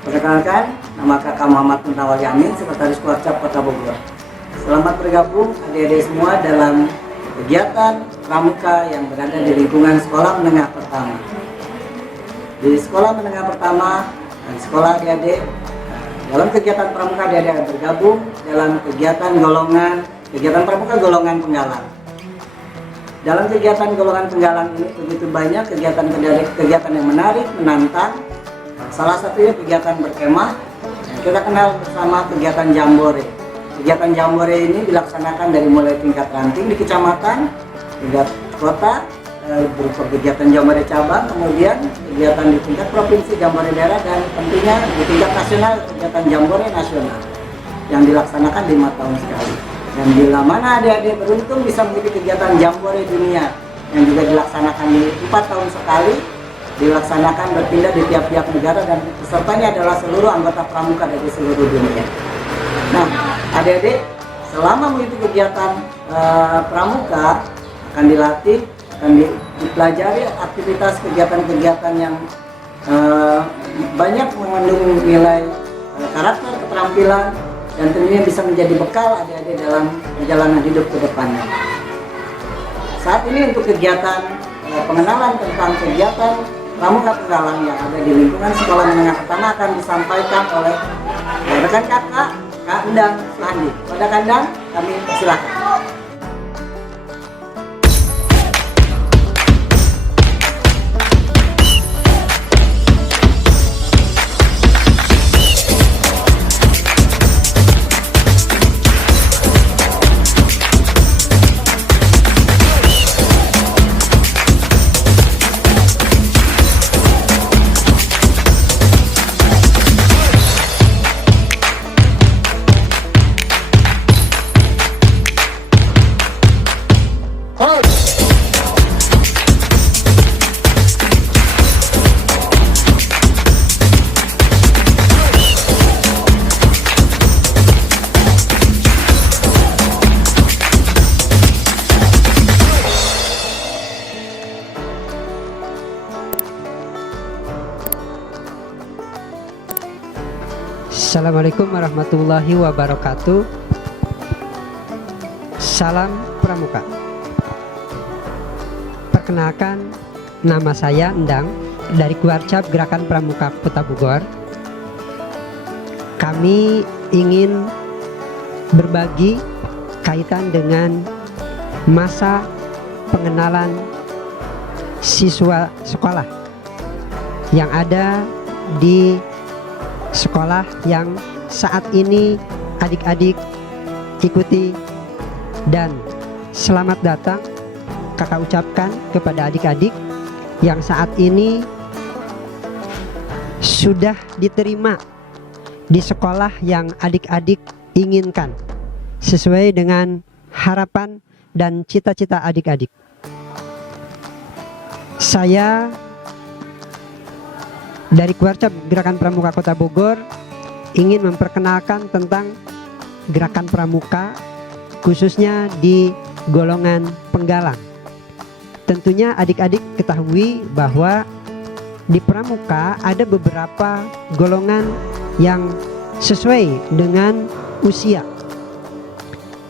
Perkenalkan, nama kakak Muhammad Munawar Yamin, Sekretaris Kuarcap Kota Bogor. Selamat bergabung adik-adik semua dalam kegiatan pramuka yang berada di lingkungan sekolah menengah pertama. Di sekolah menengah pertama dan sekolah adik-adik, dalam kegiatan pramuka adik-adik akan bergabung dalam kegiatan pramuka golongan penggalang. Dalam kegiatan golongan penggalang ini begitu banyak kegiatan yang menarik, menantang. Salah satunya kegiatan berkemah. Kita kenal bersama kegiatan jambore. Kegiatan jambore ini dilaksanakan dari mulai tingkat ranting di kecamatan, tingkat kota, berupa kegiatan jambore cabang, kemudian kegiatan di tingkat provinsi jambore daerah, dan tentunya di tingkat nasional kegiatan jambore nasional yang dilaksanakan 5 tahun sekali. Dan bila mana adik-adik beruntung bisa mengikuti kegiatan jambore dunia yang juga dilaksanakan di 4 tahun sekali, dilaksanakan berpindah di tiap-tiap negara, dan pesertanya adalah seluruh anggota pramuka dari seluruh dunia. Nah, adik-adik selama mengikuti kegiatan pramuka akan dilatih, akan dipelajari aktivitas kegiatan-kegiatan yang banyak mengandung nilai karakter, keterampilan, dan tentunya bisa menjadi bekal adik-adik dalam perjalanan hidup ke depannya. Saat ini untuk kegiatan pengenalan tentang kegiatan pramuka penggalang yang ada di lingkungan sekolah menengah pertama akan disampaikan oleh rekan kakak Kak Endang Suhandi. Pada Kak Endang, kami silakan. Assalamualaikum warahmatullahi wabarakatuh. Salam Pramuka. Perkenalkan, nama saya Endang dari Kuarcap Gerakan Pramuka Kota Bogor. Kami ingin berbagi kaitan dengan masa pengenalan siswa sekolah yang ada di sekolah yang saat ini adik-adik ikuti, dan selamat datang kakak ucapkan kepada adik-adik yang saat ini sudah diterima di sekolah yang adik-adik inginkan sesuai dengan harapan dan cita-cita adik-adik. Saya dari Kuarcap Gerakan Pramuka Kota Bogor ingin memperkenalkan tentang gerakan pramuka khususnya di golongan penggalang. Tentunya adik-adik ketahui bahwa di pramuka ada beberapa golongan yang sesuai dengan usia.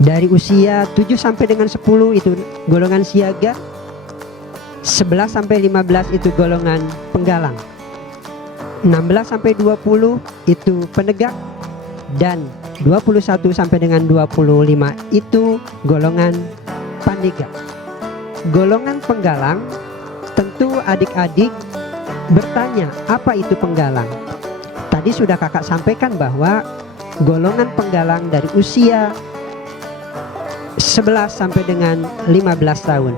Dari usia 7 sampai dengan 10 itu golongan siaga, 11 sampai 15 itu golongan penggalang, 16 sampai 20 itu penegak, dan 21 sampai dengan 25 itu golongan pandega. Golongan penggalang, tentu adik-adik bertanya apa itu penggalang. Tadi sudah kakak sampaikan bahwa golongan penggalang dari usia 11 sampai dengan 15 tahun.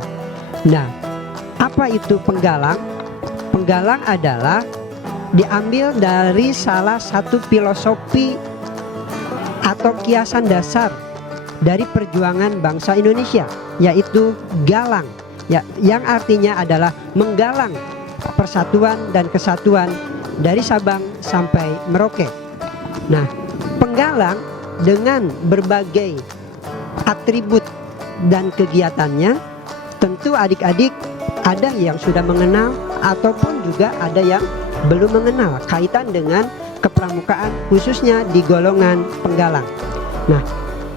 Nah, apa itu penggalang? Penggalang adalah diambil dari salah satu filosofi atau kiasan dasar dari perjuangan bangsa Indonesia, yaitu galang, ya, yang artinya adalah menggalang persatuan dan kesatuan dari Sabang sampai Merauke. Nah, penggalang dengan berbagai atribut dan kegiatannya, tentu adik-adik ada yang sudah mengenal ataupun juga ada yang belum mengenal kaitan dengan kepramukaan khususnya di golongan penggalang. Nah,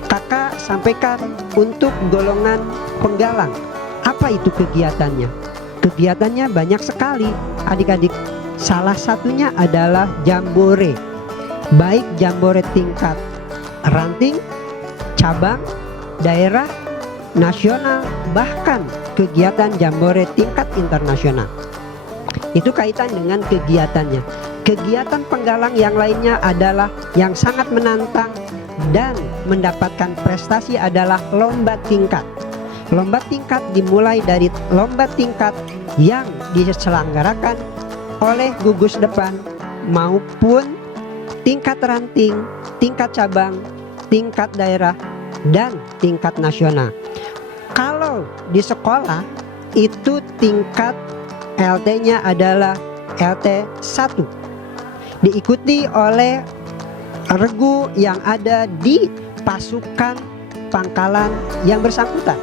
kakak sampaikan untuk golongan penggalang, apa itu kegiatannya? Kegiatannya banyak sekali adik-adik. Salah satunya adalah jambore, baik jambore tingkat ranting, cabang, daerah, nasional, bahkan kegiatan jambore tingkat internasional. Itu kaitan dengan kegiatannya. Kegiatan penggalang yang lainnya adalah yang sangat menantang dan mendapatkan prestasi adalah lomba tingkat. Lomba tingkat dimulai dari lomba tingkat yang diselenggarakan oleh gugus depan maupun tingkat ranting, tingkat cabang, tingkat daerah, dan tingkat nasional. Kalau di sekolah itu tingkat LT-nya adalah LT 1, diikuti oleh regu yang ada di pasukan pangkalan yang bersangkutan.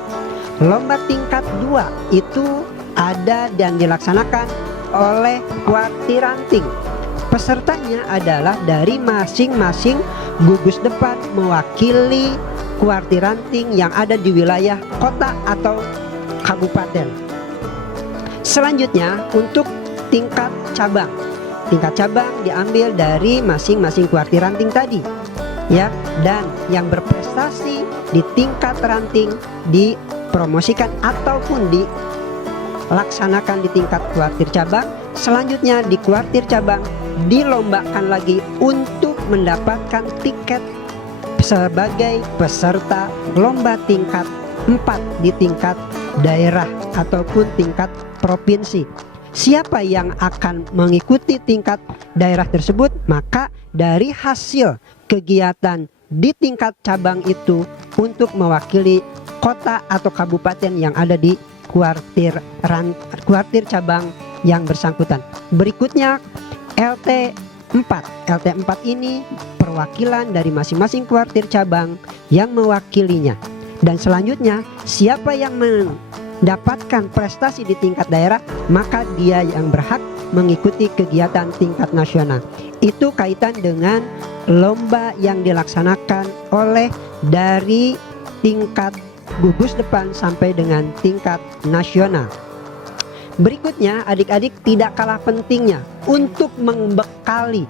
Lomba tingkat 2 itu ada dan dilaksanakan oleh kuartir ranting. Pesertanya adalah dari masing-masing gugus depan mewakili kuartir ranting yang ada di wilayah kota atau kabupaten. Selanjutnya untuk tingkat cabang. Tingkat cabang diambil dari masing-masing kuartir ranting tadi, ya, dan yang berprestasi di tingkat ranting dipromosikan ataupun dilaksanakan di tingkat kuartir cabang. Selanjutnya di kuartir cabang dilombakan lagi untuk mendapatkan tiket sebagai peserta lomba tingkat 4 di tingkat daerah ataupun tingkat provinsi. Siapa yang akan mengikuti tingkat daerah tersebut, maka dari hasil kegiatan di tingkat cabang itu untuk mewakili kota atau kabupaten yang ada di kuartir cabang yang bersangkutan. Berikutnya LT 4. LT 4 ini perwakilan dari masing-masing kuartir cabang yang mewakilinya. Dan selanjutnya siapa yang mendapatkan prestasi di tingkat daerah, maka dia yang berhak mengikuti kegiatan tingkat nasional. Itu kaitan dengan lomba yang dilaksanakan oleh dari tingkat gugus depan sampai dengan tingkat nasional. Berikutnya adik-adik tidak kalah pentingnya untuk membekali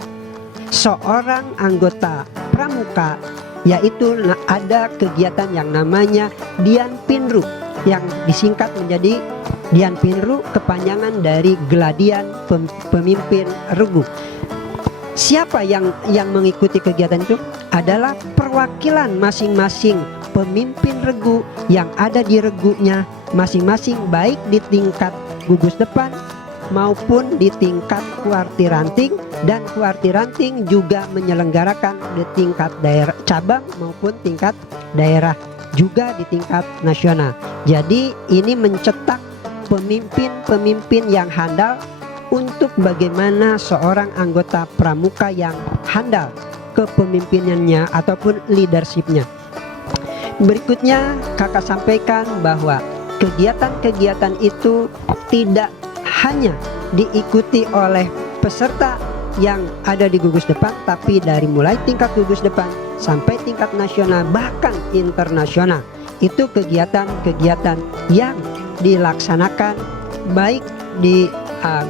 seorang anggota pramuka, yaitu ada kegiatan yang namanya Dian Pinru yang disingkat menjadi Dian Pinru, kepanjangan dari Geladian Pemimpin Regu. Siapa yang mengikuti kegiatan itu? Adalah perwakilan masing-masing pemimpin regu yang ada di regunya masing-masing, baik di tingkat gugus depan maupun di tingkat kuartir ranting, dan kuartir ranting juga menyelenggarakan di tingkat daerah cabang maupun tingkat daerah, juga di tingkat nasional. Jadi ini mencetak pemimpin-pemimpin yang handal untuk bagaimana seorang anggota pramuka yang handal kepemimpinannya ataupun leadershipnya. Berikutnya kakak sampaikan bahwa kegiatan-kegiatan itu tidak hanya diikuti oleh peserta yang ada di gugus depan, tapi dari mulai tingkat gugus depan sampai tingkat nasional bahkan internasional. Itu kegiatan-kegiatan yang dilaksanakan baik di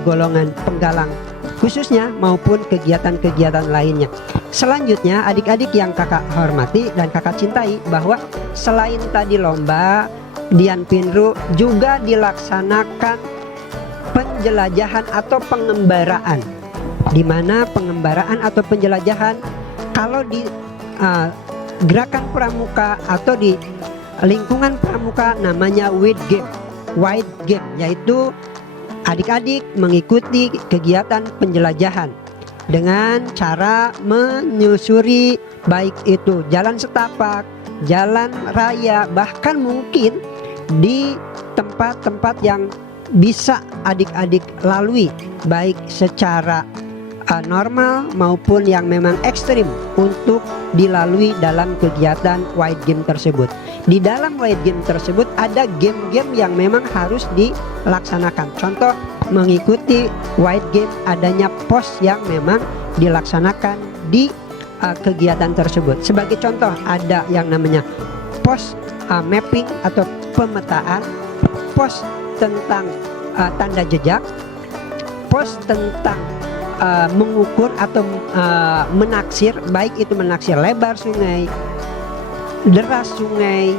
golongan penggalang khususnya maupun kegiatan-kegiatan lainnya. Selanjutnya adik-adik yang kakak hormati dan kakak cintai, bahwa selain tadi lomba Dian Pinru juga dilaksanakan penjelajahan atau pengembaraan, di mana pengembaraan atau penjelajahan kalau di gerakan pramuka atau di lingkungan pramuka namanya wide game, yaitu adik-adik mengikuti kegiatan penjelajahan dengan cara menyusuri baik itu jalan setapak, jalan raya, bahkan mungkin di tempat-tempat yang bisa adik-adik lalui baik secara normal maupun yang memang ekstrim untuk dilalui dalam kegiatan wide game tersebut. Di dalam wide game tersebut ada game-game yang memang harus dilaksanakan. Contoh mengikuti wide game adanya pos yang memang dilaksanakan di kegiatan tersebut. Sebagai contoh ada yang namanya pos mapping atau pemetaan, pos tentang tanda jejak, pos tentang mengukur atau menaksir, baik itu menaksir lebar sungai, deras sungai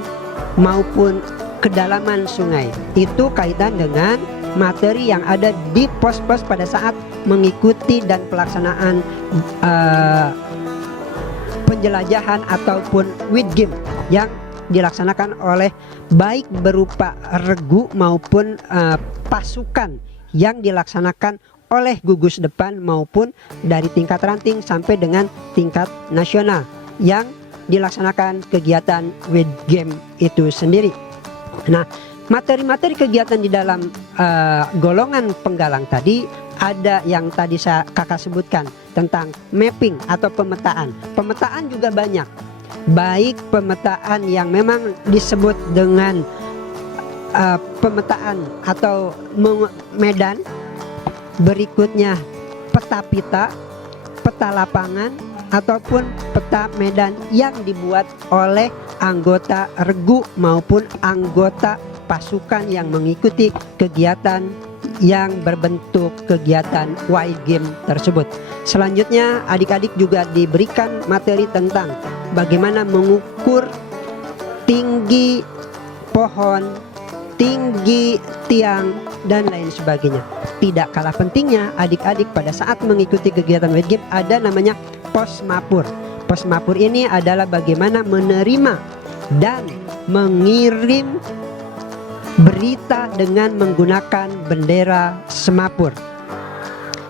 maupun kedalaman sungai. Itu kaitan dengan materi yang ada di pos-pos pada saat mengikuti dan pelaksanaan penjelajahan ataupun with game yang dilaksanakan oleh baik berupa regu maupun pasukan yang dilaksanakan oleh gugus depan maupun dari tingkat ranting sampai dengan tingkat nasional yang dilaksanakan kegiatan with game itu sendiri. Nah, materi-materi kegiatan di dalam golongan penggalang tadi ada yang tadi kakak sebutkan tentang mapping atau pemetaan. Pemetaan juga banyak, baik pemetaan yang memang disebut dengan pemetaan atau medan, berikutnya peta pita, peta lapangan, ataupun peta medan yang dibuat oleh anggota regu maupun anggota pasukan yang mengikuti kegiatan yang berbentuk kegiatan wide game tersebut. Selanjutnya adik-adik juga diberikan materi tentang bagaimana mengukur tinggi pohon, tinggi tiang, dan lain sebagainya. Tidak kalah pentingnya adik-adik pada saat mengikuti kegiatan wide game ada namanya pos mapur. Pos mapur ini adalah bagaimana menerima dan mengirim berita dengan menggunakan bendera semapur.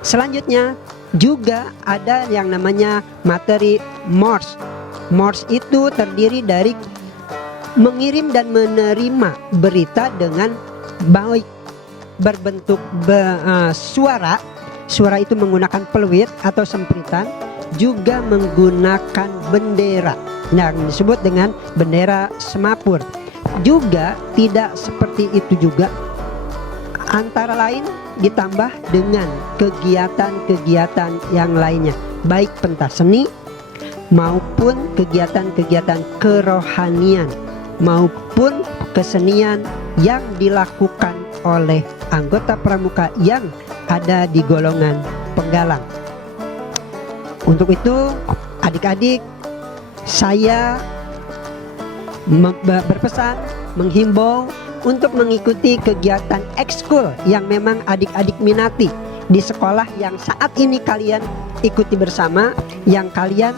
Selanjutnya juga ada yang namanya materi Morse. Morse itu terdiri dari mengirim dan menerima berita dengan baik berbentuk suara. Suara itu menggunakan peluit atau sempritan, juga menggunakan bendera yang disebut dengan bendera semapur. Juga tidak seperti itu juga, antara lain ditambah dengan kegiatan-kegiatan yang lainnya, baik pentas seni maupun kegiatan-kegiatan kerohanian maupun kesenian yang dilakukan oleh anggota pramuka yang ada di golongan penggalang. Untuk itu adik-adik, saya berpesan, menghimbau untuk mengikuti kegiatan ekskul yang memang adik-adik minati di sekolah yang saat ini kalian ikuti bersama, yang kalian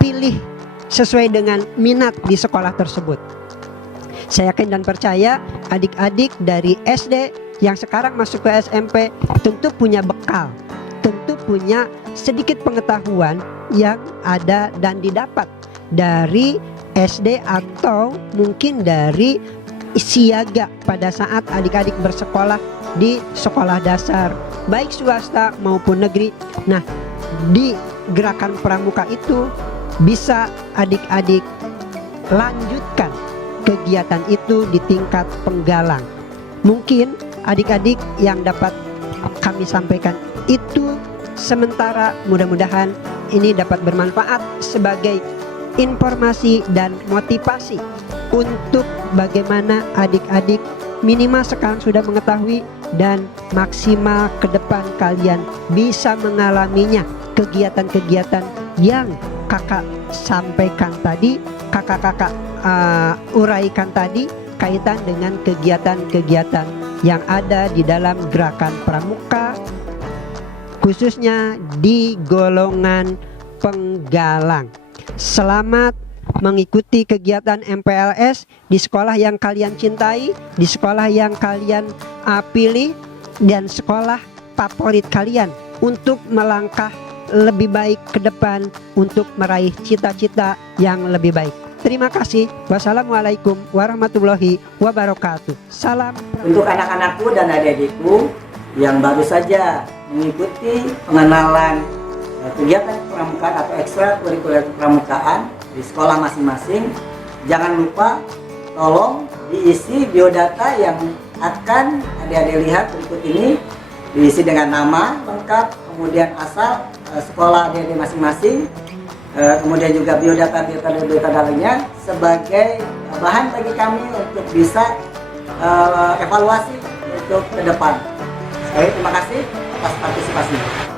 pilih sesuai dengan minat di sekolah tersebut. Saya yakin dan percaya adik-adik dari SD yang sekarang masuk ke SMP tentu punya bekal, tentu punya sedikit pengetahuan yang ada dan didapat dari SD atau mungkin dari siaga pada saat adik-adik bersekolah di sekolah dasar baik swasta maupun negeri. Nah, di gerakan pramuka itu bisa adik-adik lanjutkan kegiatan itu di tingkat penggalang. Mungkin adik-adik yang dapat kami sampaikan itu sementara, mudah-mudahan ini dapat bermanfaat sebagai informasi dan motivasi untuk bagaimana adik-adik minimal sekarang sudah mengetahui dan maksimal ke depan kalian bisa mengalaminya kegiatan-kegiatan yang kakak sampaikan tadi, kakak-kakak uraikan tadi kaitan dengan kegiatan-kegiatan yang ada di dalam gerakan pramuka, khususnya di golongan penggalang. Selamat mengikuti kegiatan MPLS di sekolah yang kalian cintai, di sekolah yang kalian pilih, dan sekolah favorit kalian untuk melangkah lebih baik ke depan untuk meraih cita-cita yang lebih baik. Terima kasih. Wassalamualaikum warahmatullahi wabarakatuh. Salam untuk anak-anakku dan adik-adikku yang baru saja mengikuti pengenalan kegiatan pramukaan atau ekstrakurikuler pramukaan di sekolah masing-masing. Jangan lupa tolong diisi biodata yang akan adik-adik lihat berikut ini. diisi dengan nama lengkap, kemudian asal, sekolah adik-adik masing-masing, kemudian juga biodata lainnya sebagai bahan bagi kami untuk bisa evaluasi untuk ke depan. Sekali terima kasih atas partisipasinya.